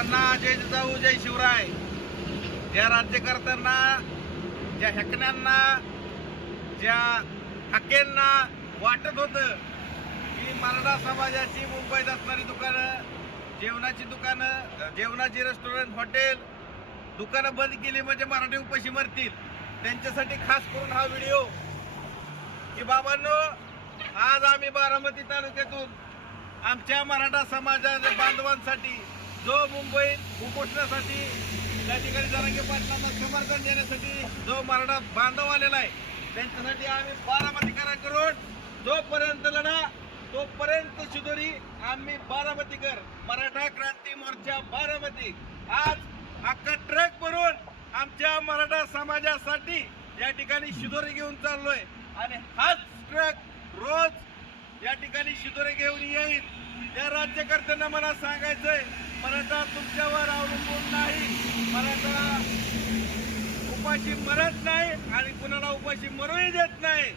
सर्वांना जय जिजाऊ जय शिवराय. ज्या राज्यकर्त्यांना ज्या हेकण्यांना ज्या हक्केंना वाटत होतं की मराठा समाजाची मुंबईत असणारी दुकानं जेवणाची दुकानं जेवणाची रेस्टॉरंट हॉटेल दुकानं बंद केली म्हणजे मराठी उपाशी मरतील. त्यांच्यासाठी खास करून हा व्हिडिओ की बाबांनो आज आम्ही बारामती तालुक्यातून आमच्या मराठा समाजाच्या बांधवांसाठी जो मुंबईत उपोषणासाठी त्या ठिकाणी जरांगे पाटलांना समर्थन देण्यासाठी जो मराठा बांधव आलेला आहे त्यांच्यासाठी आम्ही बारामतीकरांकडून जोपर्यंत लढा तोपर्यंत शिदोरी आम्ही बारामतीकर मराठा क्रांती मोर्चा बारामती. आज अख्खा ट्रक भरून आमच्या मराठा समाजासाठी या ठिकाणी शिदोरी घेऊन चाललोय. आणि हाच ट्रक रोज या ठिकाणी शिदोरी घेऊन येईल. त्या राज्यकर्त्यांना मला सांगायचंय मराठा तुमच्यावर अवलंबून नाही. मराठा उपाशी मरत नाही आणि कुणाला उपाशी मरूही देत नाही.